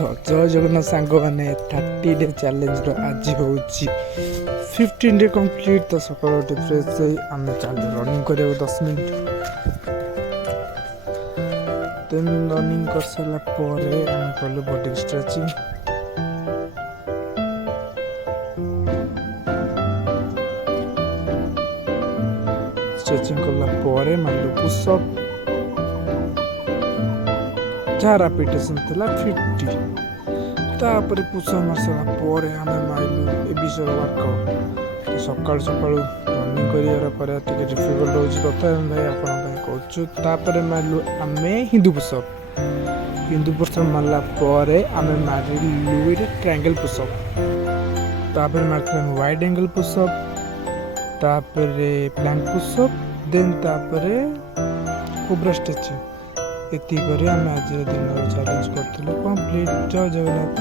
ତ ଜୟ ଜଗନ୍ନାଥ ସାଙ୍ଗମାନେ 30 ଡେ ଚ୍ୟାଲେଞ୍ଜର ଆଜି ହେଉଛି 15 ଡେ କମ୍ପ୍ଲିଟ୍। ତ ସକାଳୁ ଉଠି ଫ୍ରେଶ୍ ହେଇ ଆମେ ଚାଲୁ ରନିଂ କରିବାକୁ 10 ମିନିଟ୍। ଦେନ୍ ରନିଂ କରିସାରିଲା ପରେ ଆମେ କଲୁ ବଡି ଷ୍ଟ୍ରେଚିଂ। ଷ୍ଟ୍ରେଚିଂ କଲା ପରେ ମାରିଲୁ ପୁଷଅପ୍, ଯାହା ରାପିଟେସନ୍ ଥିଲା 50। ତାପରେ ପୁଷଅପ୍ ମାରିସାରିଲା ପରେ ଆମେ ମାରିଲୁ ଏ ବିଷୟ ୱାର୍କଆଉଟ୍। ତ ସକାଳୁ ସକାଳୁ ରନିଂ କରିବାର ପରେ ଟିକେ ଡିଫିକଲ୍ଟ ହେଉଛି, ତଥାପି ଭାଇ ଆପଣଙ୍କ ପାଇଁ କରୁଛୁ। ତାପରେ ମାରିଲୁ ଆମେ ହିନ୍ଦୁ ପୁଷଅପ୍। ହିନ୍ଦୁ ପୁଷଅପ୍ ମାରିଲା ପରେ ଆମେ ମାରିଲୁ ଏଇଟା ଟ୍ରାଙ୍ଗେଲ୍ ପୁଷଅପ୍। ତାପରେ ମାରିଥିଲୁ ଆମେ ୱାଇଡ୍ ଆଙ୍ଗେଲ୍ ପୁଷଅପ୍, ତାପରେ ପ୍ଲାଙ୍କ ପୁଷଅପ୍, ଦେନ୍ ତାପରେ କୋବ୍ରା ଷ୍ଟ୍ରେଚିଂ। ଏତିକି କରି ଆମେ ଆଜିର ଦିନର ଚ୍ୟାଲେଞ୍ଜ କରିଥିଲୁ କମ୍ପ୍ଲିଟ୍। ଜୟ ଜଗନ୍ନାଥ।